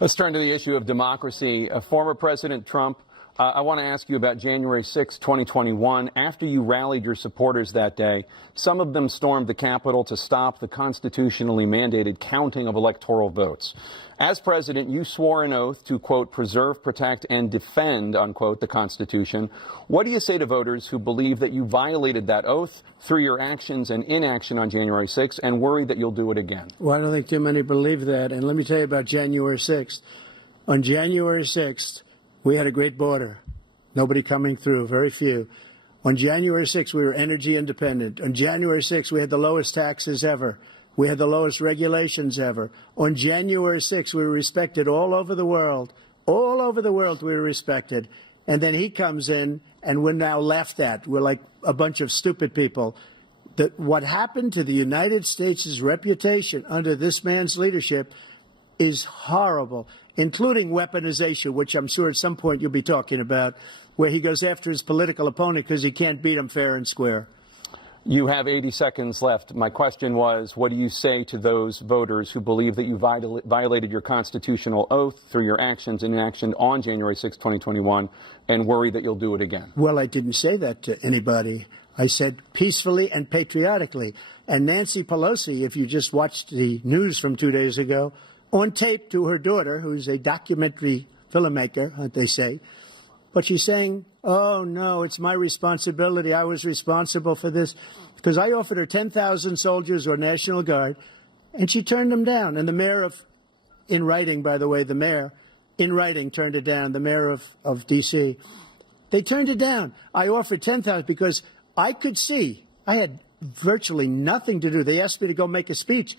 Let's turn to the issue of democracy. Former President Trump, I want to ask you about January 6, 2021. After you rallied your supporters that day, some of them stormed the Capitol to stop the constitutionally mandated counting of electoral votes. As president, you swore an oath to, quote, preserve, protect, and defend, unquote, the Constitution. What do you say to voters who believe that you violated that oath through your actions and inaction on January 6th and worry that you'll do it again? Well, I don't think too many believe that. And let me tell you about January 6th. On January 6th, we had a great border. Nobody coming through, very few. On January 6th, we were energy independent. On January 6th, we had the lowest taxes ever. We had the lowest regulations ever. On January 6th, we were respected all over the world. All over the world, we were respected. And then he comes in, and we're now laughed at. We're like a bunch of stupid people. What happened to the United States' reputation under this man's leadership is horrible, including weaponization, which I'm sure at some point you'll be talking about, where he goes after his political opponent because he can't beat him fair and square. You have 80 seconds left. My question was, what do you say to those voters who believe that you violated your constitutional oath through your actions and inaction on January 6, 2021, and worry that you'll do it again? Well, I didn't say that to anybody. I said peacefully and patriotically. And Nancy Pelosi, if you just watched the news from 2 days ago, on tape to her daughter, who's a documentary filmmaker, they say, but she's saying, oh, no, it's my responsibility. I was responsible for this because I offered her 10,000 soldiers or National Guard, and she turned them down. And the mayor of, in writing, by the way, the mayor, in writing, turned it down, the mayor of D.C. They turned it down. I offered 10,000 because I could see, I had virtually nothing to do. They asked me to go make a speech.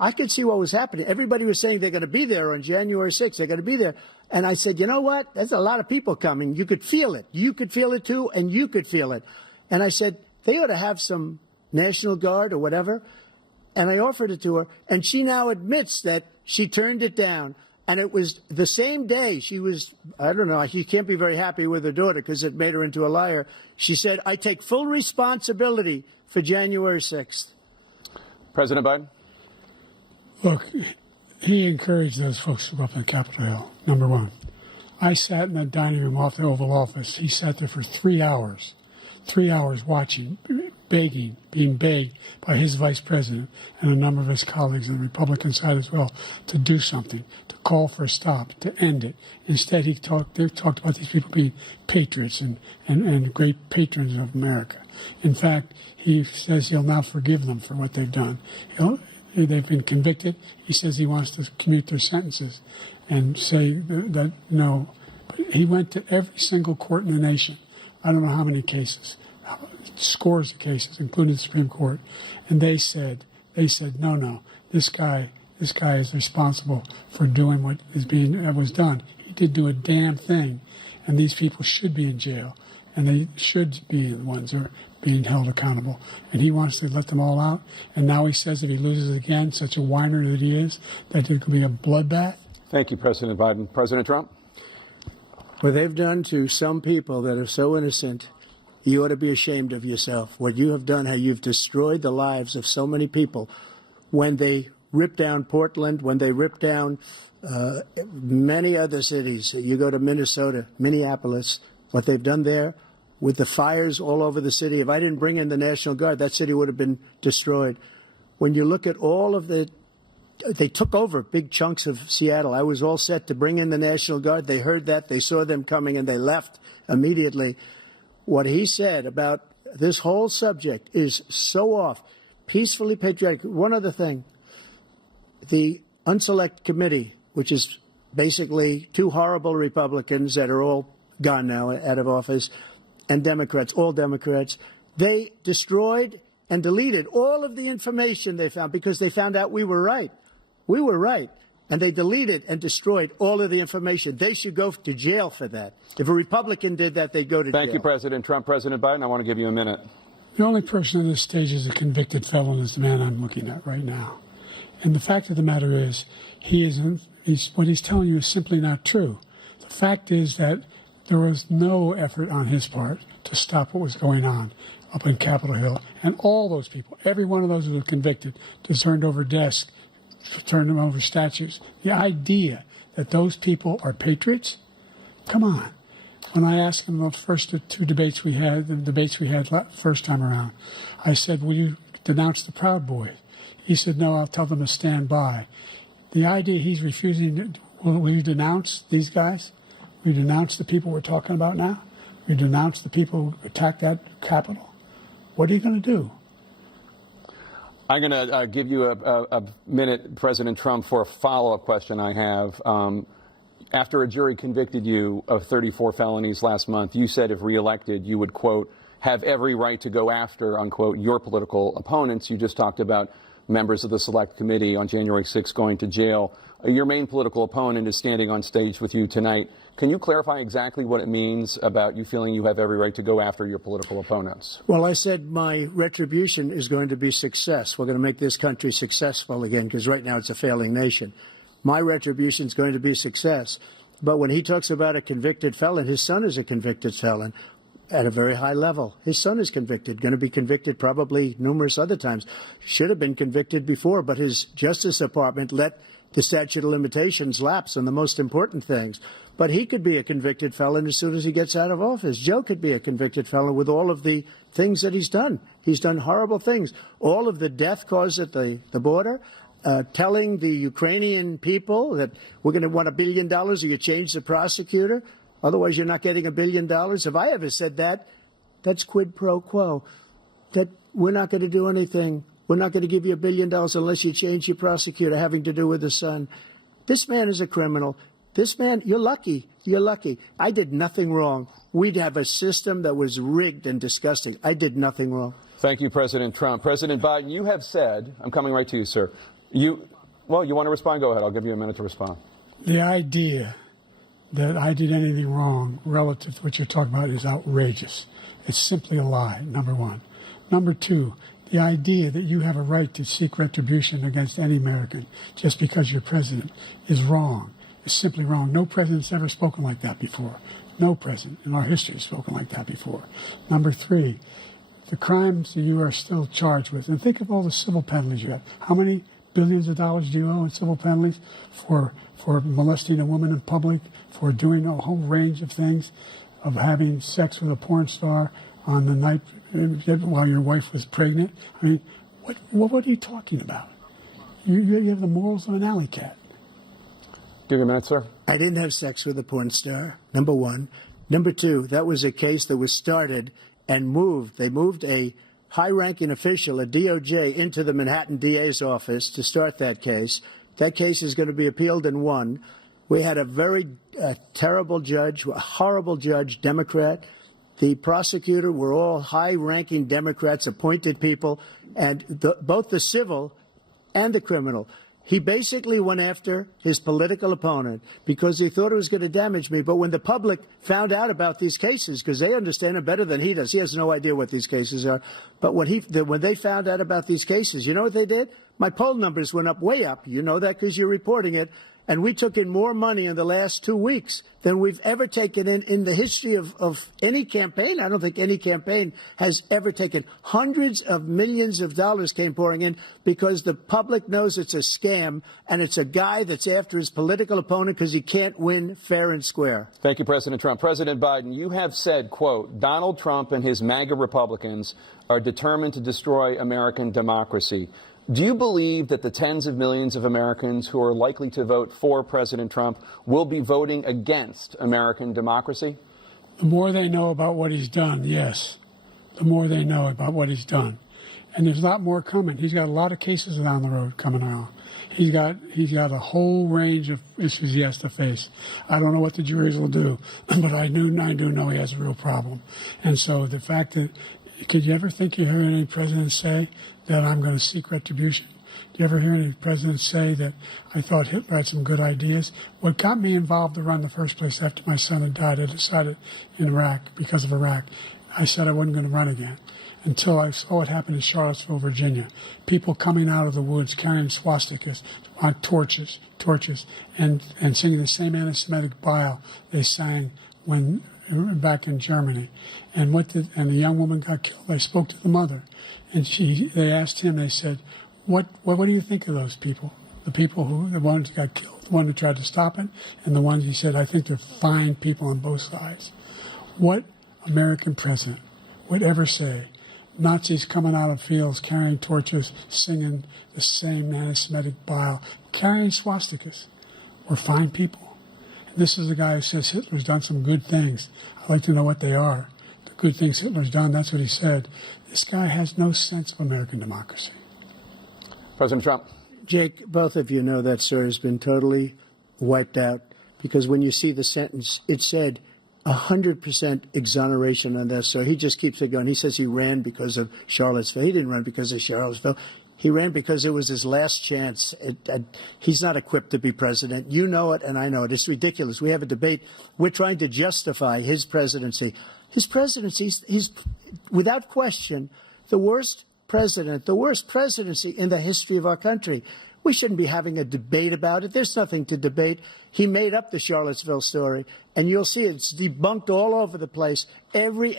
I could see what was happening. Everybody was saying they're going to be there on January 6th. They're going to be there. And I said, you know what? There's a lot of people coming. You could feel it. You could feel it, too, and you could feel it. And I said, they ought to have some National Guard or whatever. And I offered it to her. And she now admits that she turned it down. And it was the same day she was, I don't know, she can't be very happy with her daughter because it made her into a liar. She said, I take full responsibility for January 6th. President Biden? Look, he encouraged those folks to go up on Capitol Hill, number one. I sat in that dining room off the Oval Office. He sat there for 3 hours watching, begging, being begged by his vice president and a number of his colleagues on the Republican side as well to do something, to call for a stop, to end it. Instead, they talked about these people being patriots and great patrons of America. In fact, he says he'll now forgive them for what they've done. They've been convicted. He says he wants to commute their sentences and say that no. But he went to every single court in the nation. I don't know how many cases, scores of cases, including the Supreme Court. And they said, no, this guy is responsible for doing what was done. He did do a damn thing. And these people should be in jail. And they should be the ones who are being held accountable. And he wants to let them all out. And now he says if he loses again, such a whiner that he is, that there could be a bloodbath. Thank you, President Biden. President Trump? What they've done to some people that are so innocent, you ought to be ashamed of yourself. What you have done, how you've destroyed the lives of so many people. When they ripped down Portland, when they ripped down many other cities, you go to Minnesota, Minneapolis, what they've done there, with the fires all over the city. If I didn't bring in the National Guard, that city would have been destroyed. When you look at all of they took over big chunks of Seattle. I was all set to bring in the National Guard. They heard that. They saw them coming, and they left immediately. What he said about this whole subject is so off. Peacefully patriotic. One other thing. The Unselect Committee, which is basically two horrible Republicans that are all gone now, out of office, and Democrats, all Democrats, they destroyed and deleted all of the information they found because they found out we were right. We were right. And they deleted and destroyed all of the information. They should go to jail for that. If a Republican did that, they'd go to jail. Thank you, President Trump. President Biden, I want to give you a minute. The only person on this stage is a convicted felon is the man I'm looking at right now. And the fact of the matter is, what he's telling you is simply not true. The fact is that there was no effort on his part to stop what was going on up in Capitol Hill. And all those people, every one of those who were convicted, just turned over desks, turned them over statues. The idea that those people are patriots? Come on. When I asked him the first two debates we had, first time around, I said, will you denounce the Proud Boys? He said, no, I'll tell them to stand by. The idea he's refusing, will you denounce these guys? Will you denounce the people we're talking about now? Will you denounce the people who attacked that Capitol? What are you going to do? I'm going to give you a minute, President Trump, for a follow-up question I have. After a jury convicted you of 34 felonies last month, you said if reelected, you would, quote, have every right to go after, unquote, your political opponents. You just talked about members of the Select Committee on January 6th going to jail. Your main political opponent is standing on stage with you tonight. Can you clarify exactly what it means about you feeling you have every right to go after your political opponents? Well, I said my retribution is going to be success. We're going to make this country successful again, because right now it's a failing nation. My retribution is going to be success. But when he talks about a convicted felon, his son is a convicted felon at a very high level. His son is convicted, going to be convicted probably numerous other times. Should have been convicted before, but his Justice Department let the statute of limitations lapse on the most important things. But he could be a convicted felon as soon as he gets out of office. Joe could be a convicted felon with all of the things that he's done. He's done horrible things. All of the death caused at the border, telling the Ukrainian people that we're going to want $1 billion or you change the prosecutor. Otherwise, you're not getting $1 billion. If I ever said that, that's quid pro quo. That we're not going to do anything. We're not going to give you $1 billion unless you change your prosecutor having to do with the son. This man is a criminal. This man, you're lucky. You're lucky. I did nothing wrong. We'd have a system that was rigged and disgusting. I did nothing wrong. Thank you, President Trump. President Biden, you have said, I'm coming right to you, sir. Well, you want to respond? Go ahead. I'll give you a minute to respond. The idea that I did anything wrong relative to what you're talking about is outrageous. It's simply a lie, number one. Number two, the idea that you have a right to seek retribution against any American just because you're president is wrong. It's simply wrong. No president's ever spoken like that before. No president in our history has spoken like that before. Number three, the crimes that you are still charged with, and think of all the civil penalties you have. How many billions of dollars do you owe in civil penalties for molesting a woman in public, for doing a whole range of things, of having sex with a porn star on the night while your wife was pregnant? I mean, what are you talking about? You have the morals of an alley cat. Give you a minute, sir. I didn't have sex with a porn star, number one. Number two, that was a case that was started and moved. They moved a high-ranking official, a DOJ, into the Manhattan DA's office to start that case. That case is going to be appealed and won. We had a very terrible judge, a horrible judge, Democrat. The prosecutor were all high-ranking Democrats, appointed people, and both the civil and the criminal. He basically went after his political opponent because he thought it was going to damage me. But when the public found out about these cases, because they understand it better than he does, he has no idea what these cases are. But when they found out about these cases, you know what they did? My poll numbers went up, way up. You know that because you're reporting it. And we took in more money in the last 2 weeks than we've ever taken in the history of any campaign. I don't think any campaign has ever taken. Hundreds of millions of dollars came pouring in because the public knows it's a scam, and it's a guy that's after his political opponent because he can't win fair and square. Thank you, President Trump. President Biden, you have said, quote, Donald Trump and his MAGA Republicans are determined to destroy American democracy. Do you believe that the tens of millions of Americans who are likely to vote for President Trump will be voting against American democracy? The more they know about what he's done, yes. The more they know about what he's done. And there's a lot more coming. He's got a lot of cases down the road coming out. He's got a whole range of issues he has to face. I don't know what the juries will do, but I do know he has a real problem. And so the fact that, could you ever think you heard any president say that I'm going to seek retribution? Do you ever hear any president say that I thought Hitler had some good ideas? What got me involved to run in the first place after my son had died, I decided in Iraq, because of Iraq, I said I wasn't going to run again until I saw what happened in Charlottesville, Virginia. People coming out of the woods carrying swastikas on torches, and singing the same anti-Semitic bile they sang when back in Germany. And the young woman got killed. I spoke to the mother, and they asked him. They said, "What do you think of those people? the ones who got killed, the one who tried to stop it, and the ones he said, I think they're fine people on both sides. What American president would ever say, Nazis coming out of fields, carrying torches, singing the same anti-Semitic bile, carrying swastikas, were fine people? And this is the guy who says Hitler's done some good things. I'd like to know what they are. The good things Hitler's done, that's what he said. This guy has no sense of American democracy. President Trump. Jake, both of you know that sir has been totally wiped out, because when you see the sentence, it said 100% exoneration on that sir. He just keeps it going. He says he ran because of Charlottesville. He didn't run because of Charlottesville. He ran because it was his last chance. He's not equipped to be president. You know it, and I know it. It's ridiculous. We have a debate. We're trying to justify his presidency. His presidency, he's without question the worst president, the worst presidency in the history of our country. We shouldn't be having a debate about it. There's nothing to debate. He made up the Charlottesville story, and you'll see it's debunked all over the place. Every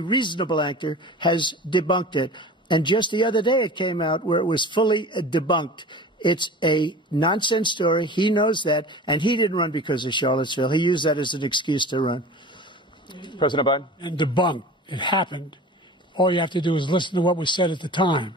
reasonable anchor has debunked it. And just the other day it came out where it was fully debunked. It's a nonsense story. He knows that, and he didn't run because of Charlottesville. He used that as an excuse to run. President Biden. And debunked. It happened. All you have to do is listen to what was said at the time.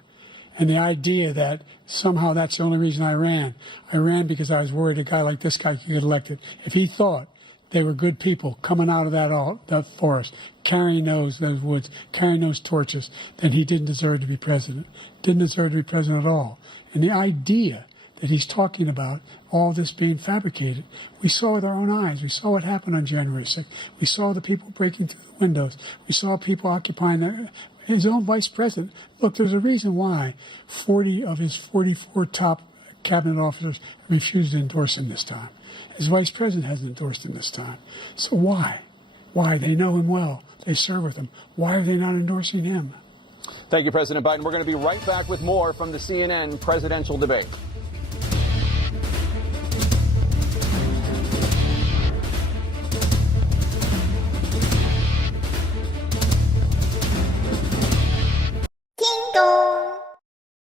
And the idea that somehow that's the only reason I ran. I ran because I was worried a guy like this guy could get elected. If he thought they were good people coming out of that forest, carrying those woods, carrying those torches, then he didn't deserve to be president. Didn't deserve to be president at all. And the idea that he's talking about all this being fabricated, we saw with our own eyes. We saw what happened on January 6th. We saw the people breaking through the windows. We saw people occupying his own vice president. Look, there's a reason why 40 of his 44 top cabinet officers refused to endorse him this time. His vice president hasn't endorsed him this time. So why? Why? They know him well. They serve with him. Why are they not endorsing him? Thank you, President Biden. We're going to be right back with more from the CNN presidential debate.